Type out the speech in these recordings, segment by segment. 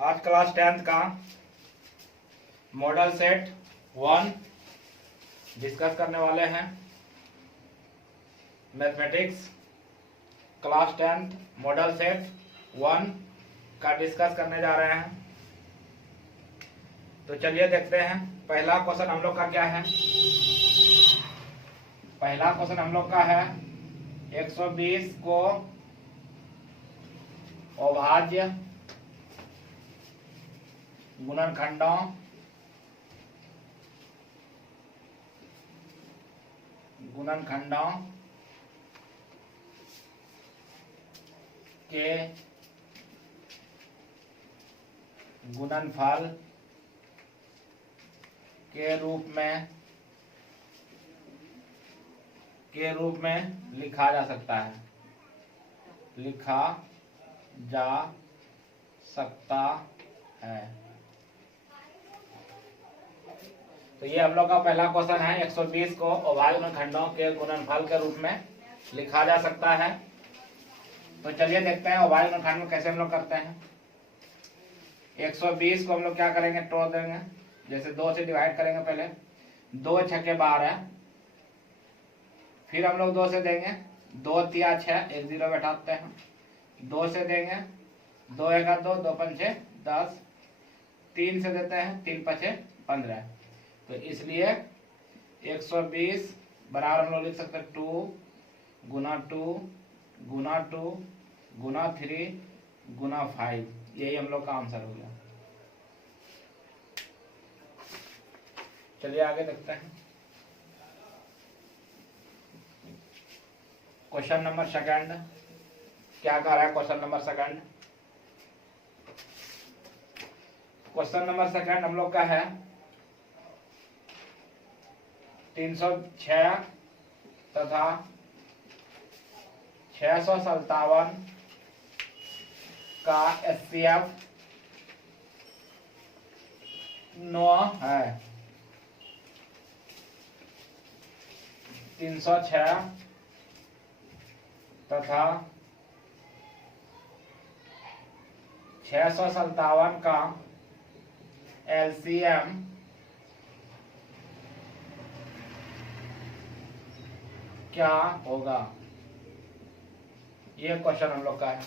आज class 10th का model set 1 discuss करने वाले हैं। Mathematics class 10th model set 1 का डिस्कस करने जा रहे हैं। तो चलिए देखते हैं पहला क्वेश्चन हम लोग का क्या है। पहला क्वेश्चन हम लोग का है 120 को अभाज्य गुणनखंडों के गुणनफल के रूप में लिखा जा सकता है। तो ये हम लोग का पहला क्वेश्चन है। 120 को अभाज्य गुणनखंडों के गुणनफल के रूप में लिखा जा सकता है। तो चलिए देखते हैं अभाज्य गुणनखंड कैसे हम लोग करते हैं। 120 को हम लोग क्या करेंगे, तोड़ देंगे। जैसे 2 से डिवाइड करेंगे, पहले 2 छक्के 12, फिर हम लोग 2 से देंगे, 2 तिया 6, एक 0 बैठाते हैं। 2 से देंगे, 2 एका 2, 2 पंचे 10, 3 से देते हैं, 3 पचे 15। तो इसलिए 120 बराबर हम लोग लिख सकते हैं 2 गुना 2 गुना 2 गुना 3 गुना 5। यही हम लोग का आंसर हो गया। चलिए आगे देखते हैं। क्वेश्चन नंबर सेकंड क्या कह रहा है। क्वेश्चन नंबर सेकंड हम लोग का है 306 तथा 657 का HCF 9 है। 306 तथा 657 का LCM क्या होगा, ये क्वेश्चन हम लोग का है।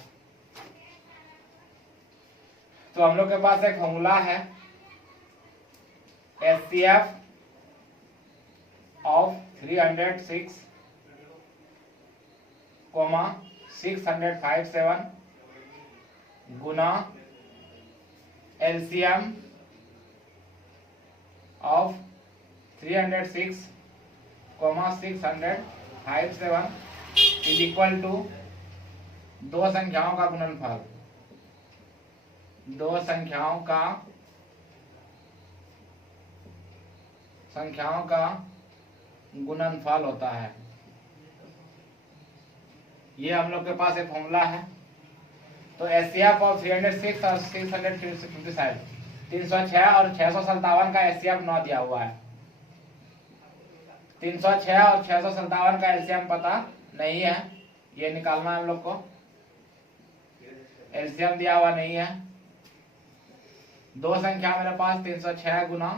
तो हम लोग के पास एक फॉर्मूला है HCF ऑफ 306, 657 गुना LCM of 306, 657 is equal to दो संख्याओं का गुणनफल। दो संख्याओं का गुणनफल होता है। ये हम लोग के पास एक फॉर्मूला है। तो HCF ऑफ 306 और 657, 306 और 657 का HCF 9 दिया हुआ है। 306 और 657 का LCM पता नहीं है, ये निकालना है हम लोग को। LCM दिया हुआ नहीं है। दो संख्या मेरे पास 306 गुना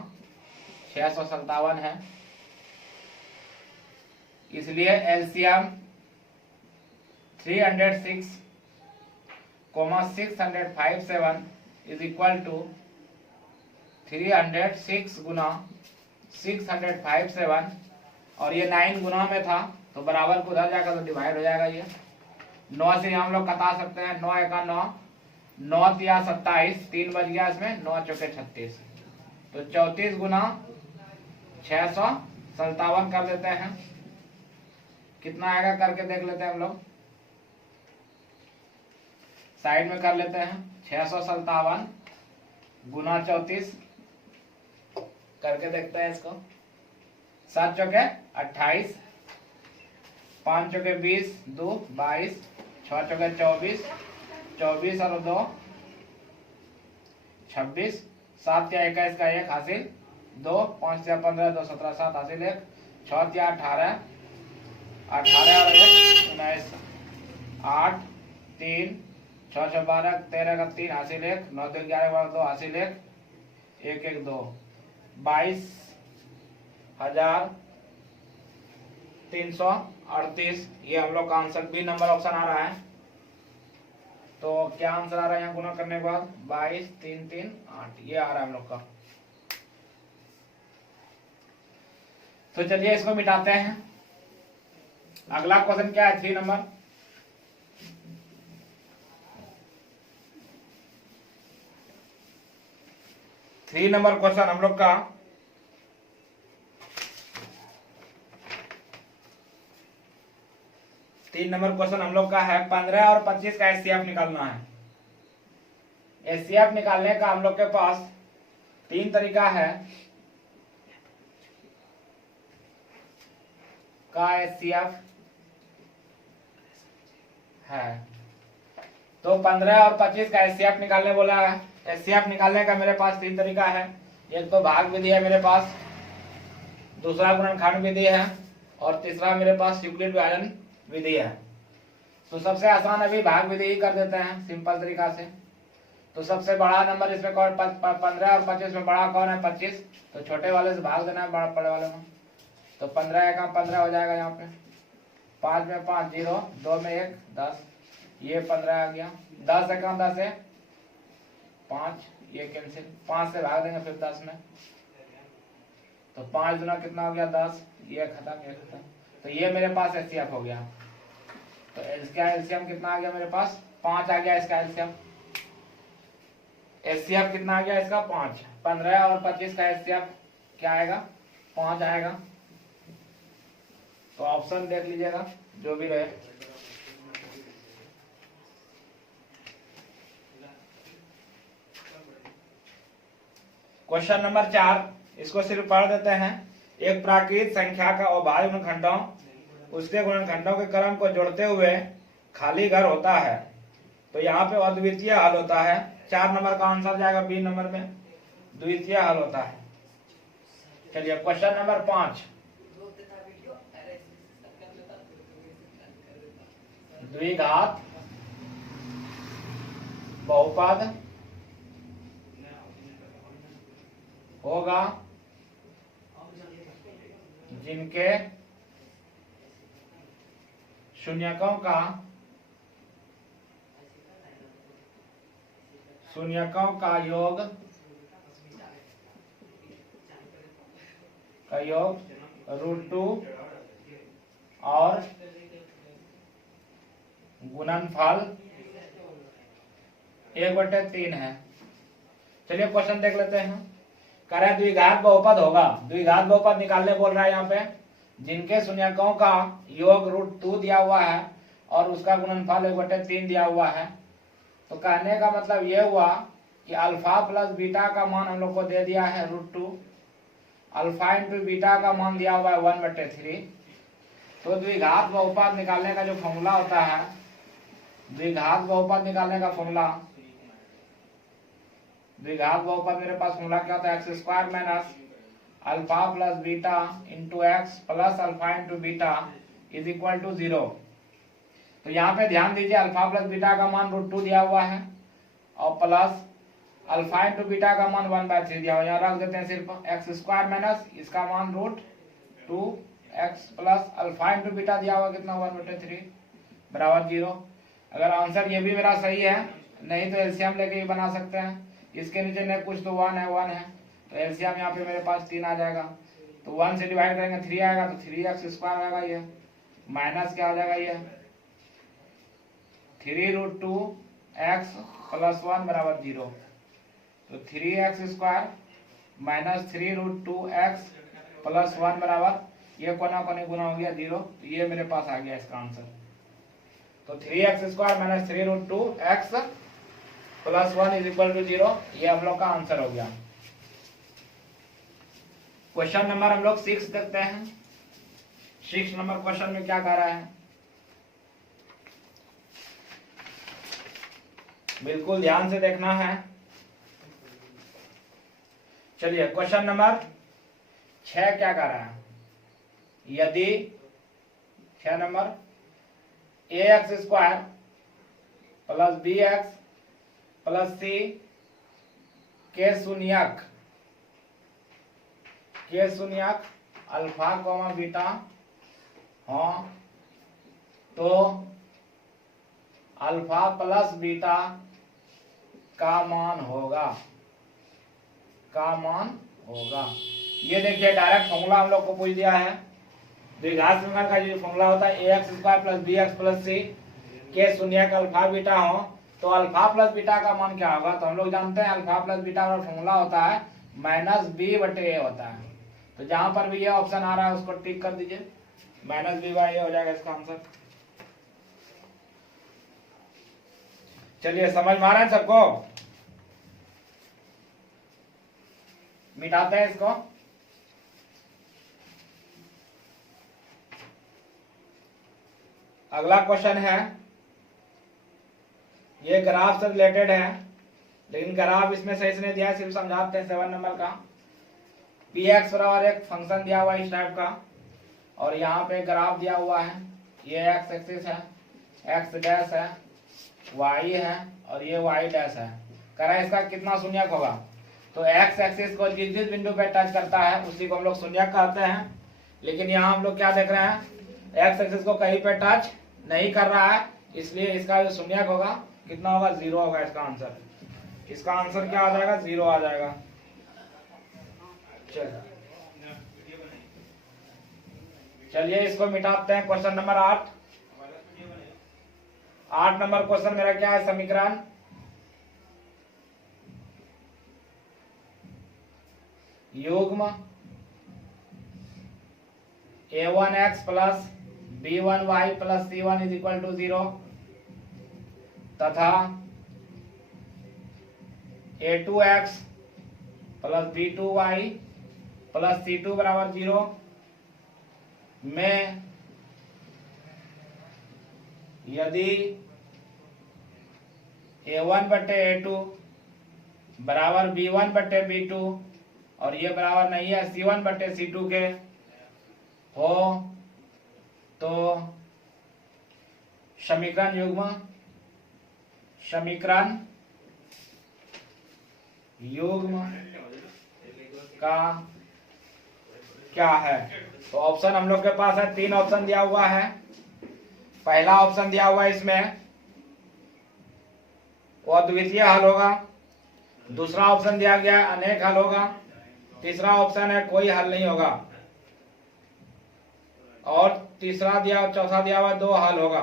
657 है, इसलिए LCM 306, 657 इज इक्वल टू 306 गुना 657, और ये 9 गुना में था तो बराबर को उधर जाकर तो डिवाइड हो जाएगा। ये 9 से हम लोग कटा सकते हैं। 9 एका 9, 9 तिया 27, 3 बच गया इसमें, 9 चौके 36। तो 34 गुना 657 कर देते हैं। कितना आएगा करके देख लेते हैं हम लोग। साइड में कर लेते हैं। 657 गुना 34 करके देखते हैं इसको। 7 चौके 28, 5 चौके 20, 2 22, 6 चौके 24, 24 और 2 26, 7 या 21 का 1 हासिल 2, 5 या 15, 2 17, 7 हासिल 1, 6 या 18, 18 और 1 19, 8 3 6 6 12, 13 का 3 हासिल 1, 9 2 11 12 2 हासिल 1, 1 1 2, 22,338। ये हम लोग का आंसर बी नंबर ऑप्शन आ रहा है। तो क्या आंसर आ रहा है यहाँ गुना करने के बाद? 22 3 3 8, ये आ रहा है हम लोग का। तो चलिए इसको मिटाते हैं। अगला क्वेश्चन क्या है? 3 नंबर। क्वेश्चन हम लोग का 3 नंबर क्वेश्चन हम लोग का है 15 और 25 का एचसीएफ निकालना है। एचसीएफ निकालने का हम लोग के पास 3 तरीका है का एचसीएफ है। तो 15 और 25 का एचसीएफ निकालने बोला है। एचसीएफ निकालने का मेरे पास 3 तरीका है। एक तो भाग विधि है मेरे पास, दूसरा गुणनखंड विधि है, और तीसरा मेरे पास यूक्लिड विभाजन विधि है। तो सबसे आसान अभी भाग विधि ही कर देते हैं सिंपल तरीका से। तो सबसे बड़ा नंबर इसमें कौन? 15 और 25 में बड़ा कौन है? 25। तो छोटे वाले से भाग देना है बड़े वाले में। तो 15 का 15 हो जाएगा यहाँ पे, 5 में 5 0, 2 में 1 10, ये 15 आ गया। 10 है कहाँ? 10 है 5, ये कैंसिल, 5 से भाग देंगे फिर 10 में। तो 5 गुना कितना हो गया? 10, ये खत्म ये खत्म। तो ये मेरे पास एचसीएफ हो गया। तो इसका एलसीएम कितना आ गया मेरे पास? 5 आ गया इसका एलसीएम। एचसीएफ कितना आ गया इसका? 5। 15 और 25 का एचसीएफ क्या आएगा? 5 आएगा। तो ऑप्शन देख लीजिएगा जो भी रहे। क्वेश्चन नंबर 4, इसको सिर्फ पढ़ देते हैं। एक प्राकृत संख्या का अभाज्य गुणनखंडों उसके गुणनखंडों के क्रम को जोड़ते हुए खाली घर होता है। तो यहाँ पे अद्वितीय हल होता है। 4 नंबर का आंसर जाएगा बी नंबर में, द्वितीय हल होता है। चलिए क्वेश्चन नंबर 5, द्विघात बहुपद होगा जिनके शून्यकों का योग √2 और गुणनफल 1/3 है। चलिए क्वेश्चन देख लेते हैं। कह रहा है द्विघात बहुपद होगा। द्विघात बहुपद निकालने बोल रहा है यहाँ पे, जिनके शून्यकों का योग √2 दिया हुआ है और उसका गुणनफल 1/3 दिया हुआ है। तो कहने का मतलब ये हुआ कि अल्फा प्लस बीटा का मान हम लोग को दे दिया है √2, अल्फा इंटू बीटा का मान दिया हुआ है 1/3। तो द्विघात बहुपद निकालने का जो फॉर्मूला होता है, द्विघात बहुपद निकालने का फॉर्मूला, द्विघात बहुपद मेरे पास फॉर्मूला क्या होता है? x² minus alpha plus beta into x plus alpha into beta is equal to 0। तो यहाँ पे ध्यान दीजिए, अल्फा प्लस बीटा का मान √2 दिया हुआ है और प्लस अल्फा इंटू बीटा का मान 1/3 दिया हुआ है। यहाँ रख देते हैं सिर्फ x² माइनस इसका मान √2x plus alpha into beta दिया हुआ कितना? 1/3 बराबर 0। अगर आंसर ये भी मेरा सही है, नहीं तो एलसीएम लेके भी बना सकते हैं। इसके नीचे नहीं कुछ तो 1 है, तो एलसीएम यहाँ पे मेरे पास 3 आ जाएगा। तो 1 से डिवाइड करेंगे 3 आएगा, तो 3x² आएगा ये, माइनस क्या हो जाएगा ये 3√2x प्लस 1 बराबर 0। तो 3x² माइनस 3√2x प्लस 1 बराबर, ये कोना कोने गुना हो गया 0। तो ये मेरे पास आ गया इसका आंसर। तो 3x² minus 3√2x plus 1 is equal to 0, ये हम लोग का आंसर हो गया। क्वेश्चन नंबर हम लोग 6 देखते हैं। 6 नंबर क्वेश्चन में क्या कह रहा है, बिल्कुल ध्यान से देखना है। चलिए क्वेश्चन नंबर 6 क्या कह रहा है? यदि 6 number ax² plus B X plus C के शून्यक अल्फा कॉमा बीटा हो तो अल्फा प्लस बीटा का मान होगा ये देखिए डायरेक्ट फॉर्मूला हम लोग को पूछ दिया है। द्विघात समीकरण का जो फॉर्मूला होता है A X square plus B X plus C के शून्य का अल्फा बीटा हो तो अल्फा प्लस बीटा का मान क्या होगा। तो हम लोग जानते हैं अल्फा प्लस बीटा का फॉर्मूला होता है माइनस बी बटे ए होता है। तो जहां पर भी ये ऑप्शन आ रहा है उसको टिक कर दीजिए, माइनस बी बाई ए हो जाएगा इसका आंसर। चलिए समझ में आ रहा है सबको, मिटाते हैं इसको। अगला क्वेश्चन है, ये ग्राफ से रिलेटेड है लेकिन ग्राफ इसमें सही से नहीं दिया है, सिर्फ समझाते हैं। 7 नंबर का पी एक्स बराबर एक फंक्शन दिया हुआ है इस टाइप का और यहाँ पे ग्राफ दिया हुआ है। ये एक्स एक्सिस है, एक्स डैश है, वाई है और ये वाई डैश है। कह रहा है इसका कितना शून्यक होगा। तो एक्स एक्सिस को जिस जिस बिंदु पे टच करता है उसी को हम लोग शून्यक कहते हैं। लेकिन यहाँ हम लोग क्या देख रहे हैं, एक्स एक्सिस को कहीं पे टच नहीं कर रहा है, इसलिए इसका जो शून्यक होगा कितना होगा, 0 होगा इसका आंसर। इसका आंसर क्या आ जाएगा, 0 आ जाएगा। चलिए इसको मिटाते हैं। क्वेश्चन नंबर 8 नंबर क्वेश्चन मेरा क्या है, समीकरण युग्म a1x plus b1y plus c1 is equal to 0 तथा a2x plus b2y plus c2 बराबर 0 में यदि a1 बटे a2 बराबर b1 बटे b2 और ये बराबर नहीं है c1 बटे c2 के हो तो समीकरण युग्म का क्या है। तो ऑप्शन हम लोग के पास है, 3 ऑप्शन दिया हुआ है। पहला ऑप्शन दिया हुआ है इसमें वो अद्वितीय हल होगा। दूसरा ऑप्शन दिया गया है अनेक हल होगा। तीसरा ऑप्शन है कोई हल नहीं होगा और चौथा दिया हुआ 2 हल होगा।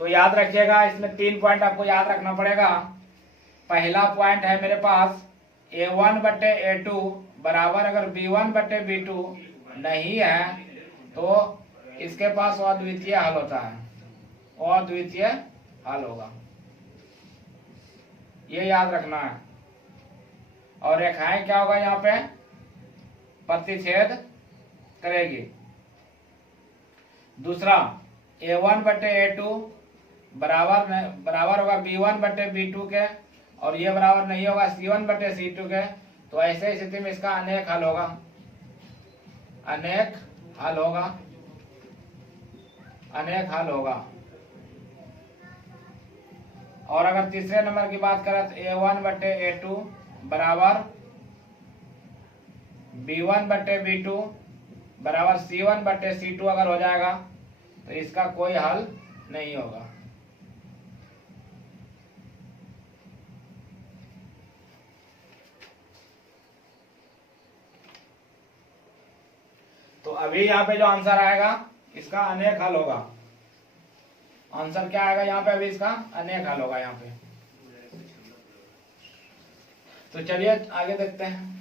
तो याद रखिएगा इसमें 3 पॉइंट आपको याद रखना पड़ेगा। पहला पॉइंट है मेरे पास a1 बटे a2 बराबर अगर b1 बटे b2 नहीं है तो इसके पास अद्वितीय हल होता है, अद्वितीय हल होगा, ये याद रखना है। और रेखाएं क्या होगा, यहाँ पे प्रतिच्छेद करेगी। दूसरा a1 बटे a2 बराबर होगा b1 बटे b2 के और ये बराबर नहीं होगा c1 बटे c2 के। तो ऐसे स्थिति में इसका अनेक हल होगा, अनेक हल होगा। और अगर तीसरे नंबर की बात करें तो a1 बटे a2 बराबर b1 बटे b2 बराबर c1 बटे c2 अगर हो जाएगा तो इसका कोई हल नहीं होगा। तो अभी यहाँ पे जो आंसर आएगा इसका अनेक हल होगा। आंसर क्या आएगा यहाँ पे, अभी इसका अनेक हल होगा यहाँ पे। तो चलिए आगे देखते हैं।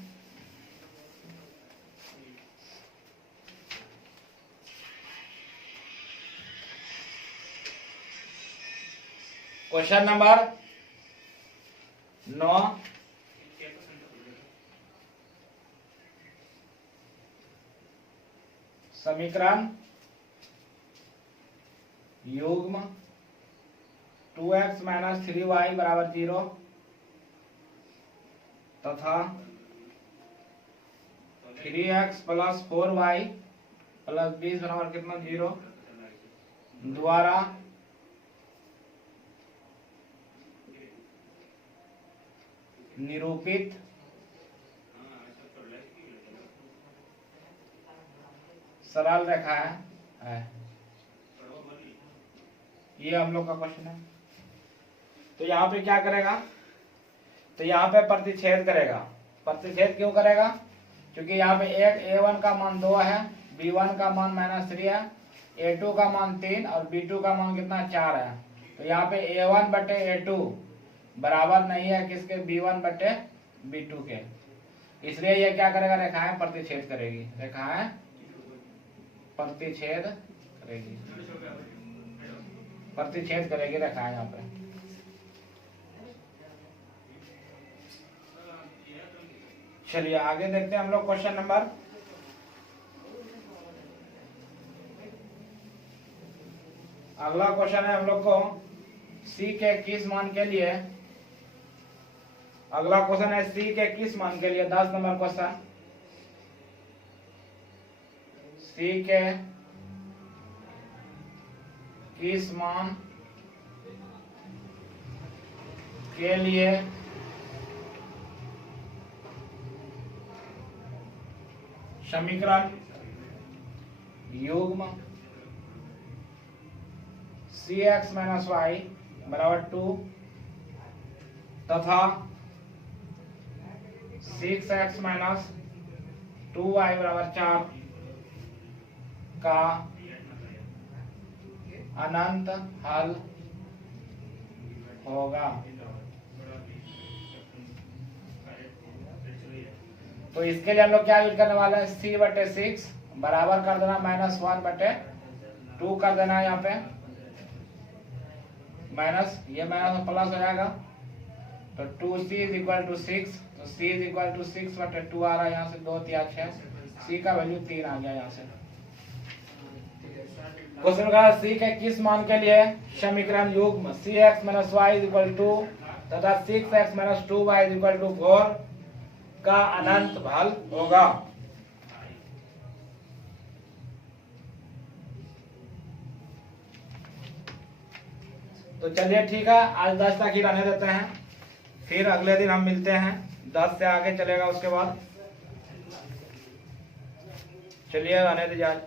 क्वेश्चन नंबर 9 समीकरण युग्म 2x माइनस 3y बराबर 0 तथा 3x प्लस 4y प्लस 20 बराबर कितना 0 द्वारा निरूपित सरल रेखा है। ये हम लोग का क्वेश्चन है। तो यहाँ पे क्या करेगा, तो यहाँ पे प्रतिच्छेद करेगा। प्रतिच्छेद क्यों करेगा, क्योंकि यहाँ पे एक a1 का मान 2 है, b1 का मान -3 है, a2 का मान 3 और b2 का मान कितना 4 है। तो यहाँ पे a1 बटे a2 बराबर नहीं है किसके, b1 बटे b2 के। इसलिए ये क्या करेगा, रेखाएं प्रतिच्छेद करेगी, रेखाएं प्रतिच्छेद करेगी, प्रतिच्छेद करेगी रेखाएं यहाँ पे। चलिए आगे देखते हैं हम लोग क्वेश्चन नंबर अगला क्वेश्चन है हम लोग को c के किस मान के लिए, अगला क्वेश्चन है c के किस मान के लिए, 10 नंबर क्वेश्चन। c के किस मान के लिए समीकरण युग्म cx माइनस वाई बराबर 2 तथा 6x माइनस 2y बराबर 4 का अनंत हल होगा। तो इसके लिए हम लोग क्या यूज करने वाले हैं, c बटे 6 बराबर कर देना -1 बटे 2 कर देना है, यहाँ पे माइनस ये माइनस प्लस हो जाएगा। तो 2c इज इक्वल टू 6, तो c इज इक्वल टू 6 बटे 2 आ रहा है, यहाँ से 2 3 6, c का वैल्यू 3 आ गया यहाँ से। क्वेश्चन का c के किस मान के लिए समीकरण युग्म cx minus y is equal to तथा 6x minus 2y is equal to 4 का अनंत हल होगा। तो चलिए ठीक है, आज 10 तक ही रहने देते हैं, फिर अगले दिन हम मिलते हैं, 10 से आगे चलेगा उसके बाद। चलिए रहने दीजिए आज।